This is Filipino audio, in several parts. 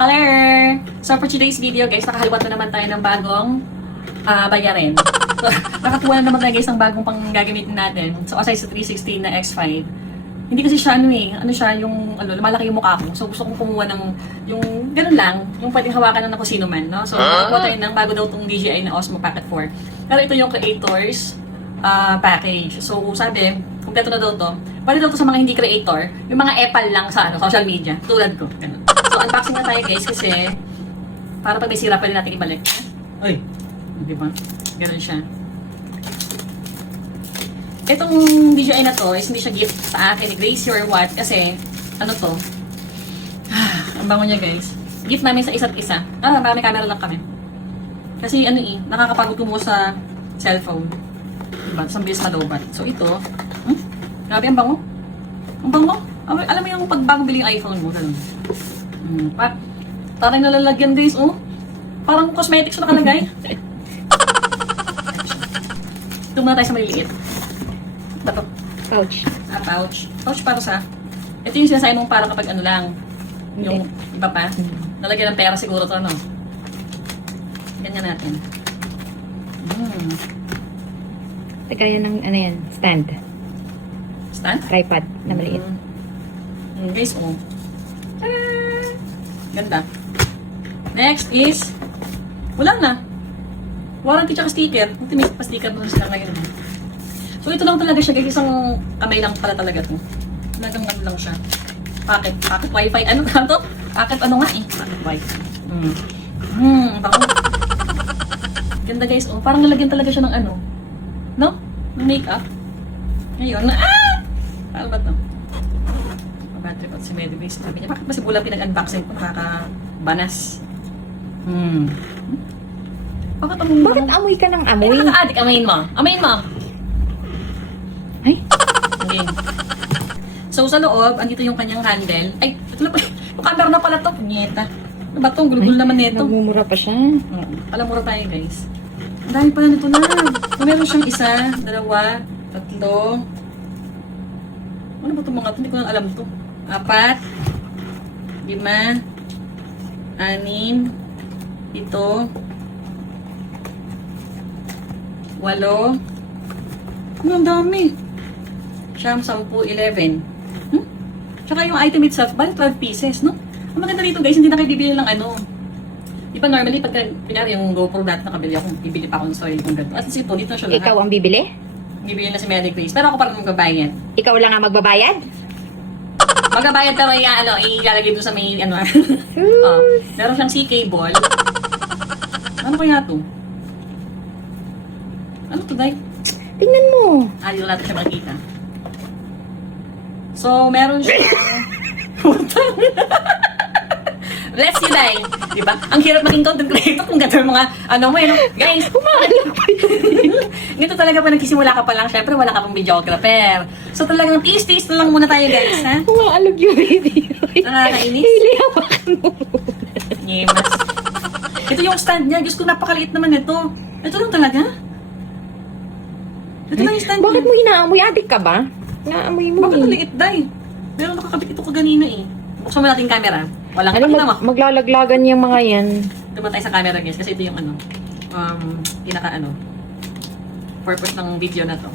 Hello! So for today's video guys, nakahaliwat na naman tayo ng bagong bayarin. So, nakakuha na naman tayo guys ng bagong pang gagamitin natin. So aside sa 316 na X5, hindi kasi siya lumalaki yung mukha ko. So gusto kong kumuha ng yung ganun lang, yung pwedeng hawakan ng kung sino man, no? So nakakuha tayo ng bago daw tong DJI na Osmo Pocket 4. Pero ito yung creators package. So sabi, kumpleto na daw to. Pwede daw to sa mga hindi creator, yung mga epal lang sa social media, tulad ko. Ganun. So unboxing na tayo guys kasi para pag may sira pwede natin ibalik. Ay, di ba? Ganun siya. Itong DJI na to is hindi siya gift sa akin ni Gracie or what kasi ano to? Ang bango niya guys. Gift namin sa isa't isa. May camera lang kami. Kasi nakakapagod kumuha sa cellphone. Diba? Tapos ang bilis madobat. So ito, grabe ang bango. Ang bango. Alam mo yung pag bago bili yung iPhone mo, ganun. Parang nalalagyan guys, oh. Parang cosmetics na nakalagay. Ito muna tayo sa maliliit. Bato. Pouch. Pouch. Pouch para sa... Ito yung sinasabi mong para kapag ano lang. Yung iba pa. Nalagyan ng pera siguro to, ano. Ganyan natin. Teka yan ng, ano yan, stand. Stand? Tripod na maliit. Guys, oh. Ganda. Next is... Wala na. Warranty tsaka sticker. Buti may pa-sticker doon sila ngayon. So, ito lang talaga siya. Guys, isang kamay lang pala talaga to. Talagang ano lang siya. Pocket wifi. Ano ka to? Pocket ano nga eh. Pocket wifi. Bango. Ganda guys. Oh, parang nalagyan talaga siya ng ano. No? Ng makeup. Ngayon na. Paano ba to? Battery pa si Medibase. Sabi niya, bakit ba si Bula pinag-unboxing ko? Nakakabanas. Bakit amoy mo? Bakit amoy ka ng amoy? Ay, nakaka-addict. Amayin mo. Amayin mo. Ay? Okay. So, sa loob, andito yung kanyang handle. Ay, ito na pala. Yung camera na pala to. Punyeta. Ano ba to? Gulugul naman nito. Nagmumura pa siya. Palamura tayo, guys. Ang dami pala nito na. Meron siyang isa, dalawa, tatlo. Ano ba itong mga ito? Hindi ko lang alam to. 4, 5, 6, 7, 8, 8. Ano, ang dami. Siyam, 10, 11. Tsaka yung item itself, bali 12 pieces, no? Ang maganda dito guys, hindi na kayo bibili ng ano. Di ba normally, pagka, kunyari yung GoPro dati nakabili ako, bibili pa ako ng soil kung gano'n. At least ito, dito na siya lahat. Ikaw ang bibili? Bibili na si Mary Grace. Pero ako parang magbabayad. Ikaw lang ang magbabayad? Magbabayad pero ilalagay doon sa may, meron siyang CK ball. Ano kaya to? Ano to, Day? Tingnan mo. Dito natin siya makita. So, meron siya. Bless you, Day. Diba? Ang hirap maging content creator kung gano'n mga, guys, Umaalam pa yun. ganito talaga pa nagsisimula ka pa lang, syempre wala ka pang videographer. So talagang tiis-tiis na lang muna tayo, guys, ha? Umaalog yung video. Nakakainis. Hili, hawakan mo. Nyemas. Ito yung stand niya. Diyos ko, napakaliit naman ito. Ito lang talaga. Ito lang yung stand Bakit niya. mo hinaamoy? Adik ka ba? Naamoy mo Bakit eh. maliit, Day? Pero nakakabit ito kaganina eh. Buksan mo natin yung camera. Walang Ano, kita mo. maglalaglagan yung mga yan. Tuma tayo sa camera, guys. Kasi ito yung purpose ng video na to.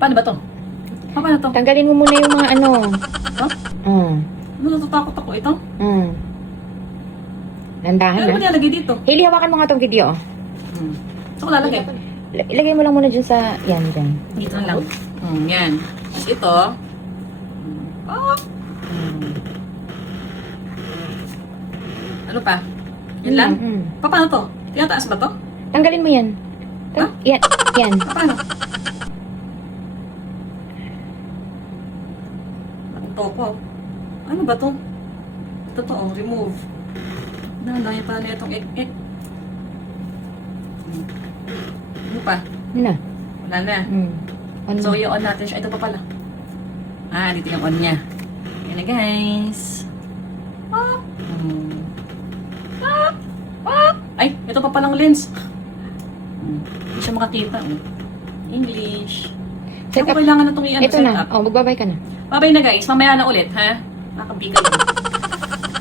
Paano ba to? Paano to? Tanggalin mo muna yung mga ano. Ito? Ano, natatakot ako. Ito? Nandahan Ano ba na. nilalagay dito? Hili, hawakan mo nga tong video. Ito ko lalagay. Ilagay mo lang muna dyan sa, yan, dyan. Dito na lang. Yan. Tapos ito. Ano pa? Yan lang? Paano to? Tinataas ba to? Tanggalin mo yan. Yan, yan. Paano? Ang toko. Ano ba to? Ito to, remove. Dahil pala na itong ek. Ano pa? Na. Wala na. Ano? So, i-on natin siya. Ito pa pala. Dito yung on niya. Yan na, guys. Ay, ito pa palang lens. Hindi siya makakita. English. Set Ako up. kailangan na itong i-ano, Ito set na. up. Oh, magbabay ka na. Babay na guys, mamaya na ulit, ha? Nakabigay.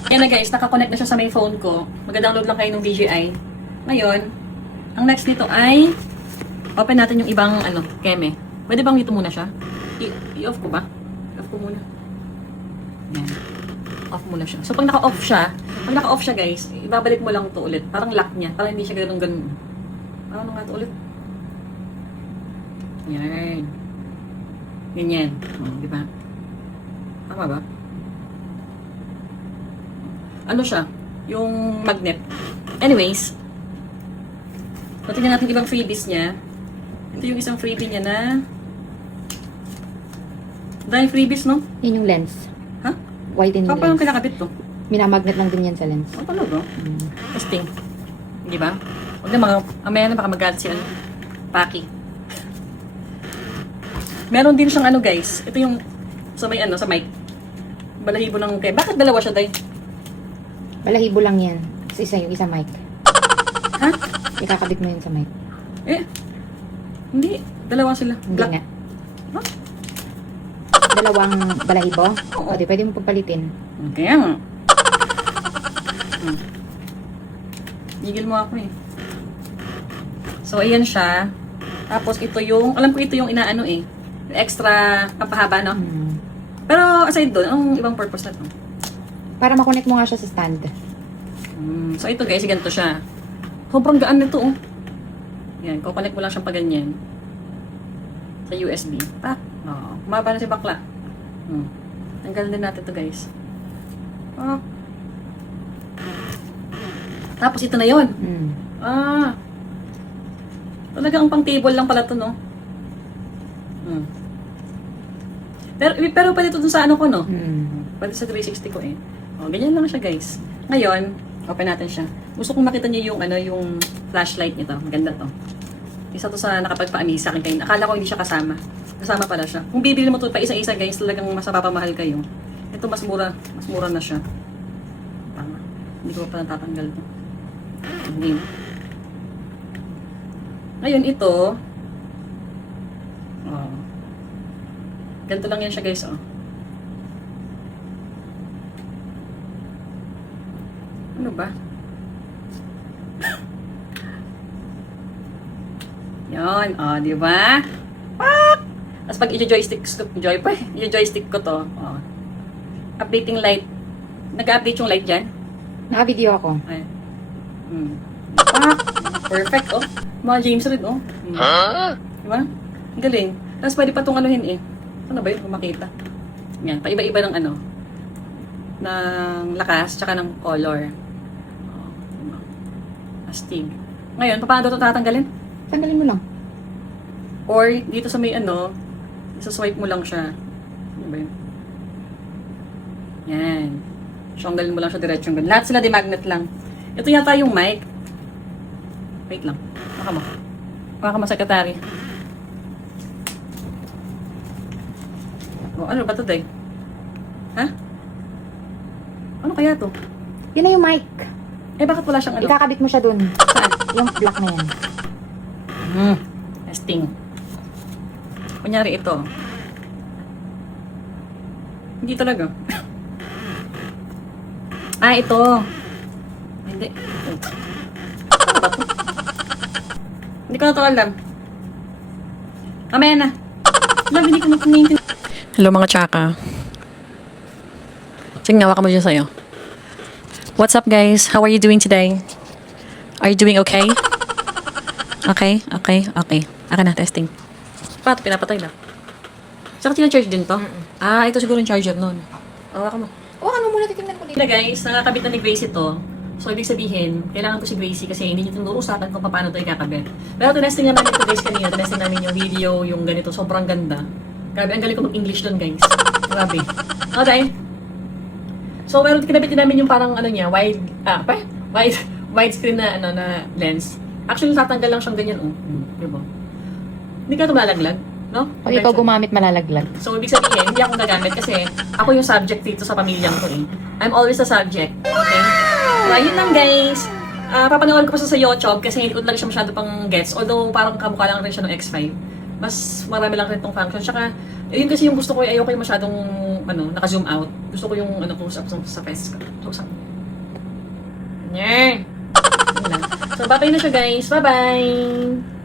Yan na guys, nakakonect na siya sa may phone ko. Mag-download lang kayo ng VGI. Ngayon, ang next nito ay open natin yung ibang ano, keme. Pwede bang dito muna siya? I-off ko ba? I-off ko muna. Yan. Off muna siya. So pag naka-off siya guys, ibabalik mo lang ito ulit. Parang lock niya. Parang hindi siya ganun. Ano nga ito ulit? Yan. Ganyan. O, di ba? Tama ba? Ano siya? Yung magnet. Anyways, tingnan natin ibang freebies niya. Ito yung isang freebie niya na dahil freebies, no? Yan yung lens. Ha? Widen Paano lens. kinakabit to? Minamagnet lang din yan sa lens. Ano talaga? Mm. Testing. Di ba? Huwag na mga, amaya na baka magalit si ano, Paki. Meron din siyang ano guys. Ito yung sa may ano, sa mic. Balahibo ng kay. Bakit dalawa siya, Day? Balahibo lang yan. Sa isa yung isa mic. Ha? Ikakabit mo yun sa mic. Eh. Hindi. Dalawa sila. Hindi Black. nga. Huh? Dalawang balahibo? Oo. O, di pwede mo pagpalitin. Kaya nga. Gigil mo ako eh. So, ayan siya. Tapos ito yung, alam ko ito yung inaano eh. Extra papahaba, no? Hmm. Pero aside doon, anong ibang purpose na to? Para makonect mo nga siya sa stand. So ito guys, ganito siya. Sobrang gaan nito oh. Yan, kukonect mo lang siyang pa ganyan. Sa USB. Oo. Kumaba na si bakla. Tanggalin din natin to guys. Tapos ito na yon. Hmm. Talaga ang pang table lang pala to, no? Pero pwede ito dun sa ano ko, no? Hmm. Pwede sa 360 ko eh. Ganyan lang siya, guys. Ngayon, open natin siya. Gusto kong makita niyo yung ano, yung flashlight nito. Maganda to. Isa to sa nakapagpa-amaze sa akin kayo. Akala ko hindi siya kasama. Kasama pala siya. Kung bibili mo to pa isa-isa, guys, talagang mas mapapamahal kayo. Ito mas mura na siya. Tama. Hindi ko pa natatanggal to. Hindi. Ngayon ito, ganito lang yan siya, guys, oh. Ano ba? Yan, di ba? Tapos pag i-joystick ko to, updating light. Nag-update yung light dyan. Naka-video ako. Ay. Perfect, oh. Mga James Reid, oh. Diba? Ang galing. Tapos pwede pa itong anuhin, eh. Ano ba yun? Kung makita. Yan, paiba-iba ng ano. Ng lakas, tsaka ng color. Astig. Ngayon, paano ito tatanggalin? Tanggalin mo lang. Or, dito sa may ano, isa-swipe mo lang siya. Ano ba yun? Yan. Tanggalin mo lang siya diretsong ganun. Lahat sila di magnet lang. Ito yata yung mic. Wait lang. Baka mo, sekretary. Ano ba ito, Day? Ha? Ano kaya to? Yan na yung mic. Eh, bakit wala siyang ano? Ikakabit mo siya dun. Saan? Yung black na yan. Testing. Kunyari ito. Hindi talaga. Ito. Hindi. Ano ba to? Hindi ko na to alam. Mamaya na. Alam, hindi ko na kumintin. Hello mga tsaka. Sige, hawakan mo dyan sa'yo. What's up guys? How are you doing today? Are you doing okay? Okay. Aka na, testing. Pato, pinapatay na. Saka tina-charge din to? Ito siguro yung charger nun. Hawakan mo. Ano muna titingnan ko dito. Guys, nakakabit na ni Gracie ito. So, ibig sabihin, kailangan ko si Gracie kasi hindi niyo tinurusakan kung paano ito ikakabit. Pero tinesting naman ito guys kanina. Tinesting namin yung video, yung ganito. Sobrang ganda. Grabe, ang galing ko mag-English doon guys. Grabe. Okay. So, meron kinabit din namin yung parang ano niya, widescreen na ano na lens. Actually, tatanggal lang siyang ganyan, oh. Diba? Hindi ka ito malalaglag, no? Pag ikaw gumamit, malalaglag. So, ibig sabihin, hindi ako gagamit kasi ako yung subject dito sa pamilyang ko eh. I'm always a subject. Okay? So, ayun lang guys. Papanood ko pa siya sa YouTube kasi hindi ko talaga siya masyado pang gets. Although, parang kamukha lang rin siya ng X5. Mas marami lang rin tong function. Tsaka, yun kasi yung gusto ko, ayoko yung masyadong, naka-zoom out. Gusto ko yung, close up sa face ko. Close up. Yeah. Yun lang. So, bye-bye na siya guys. Bye-bye!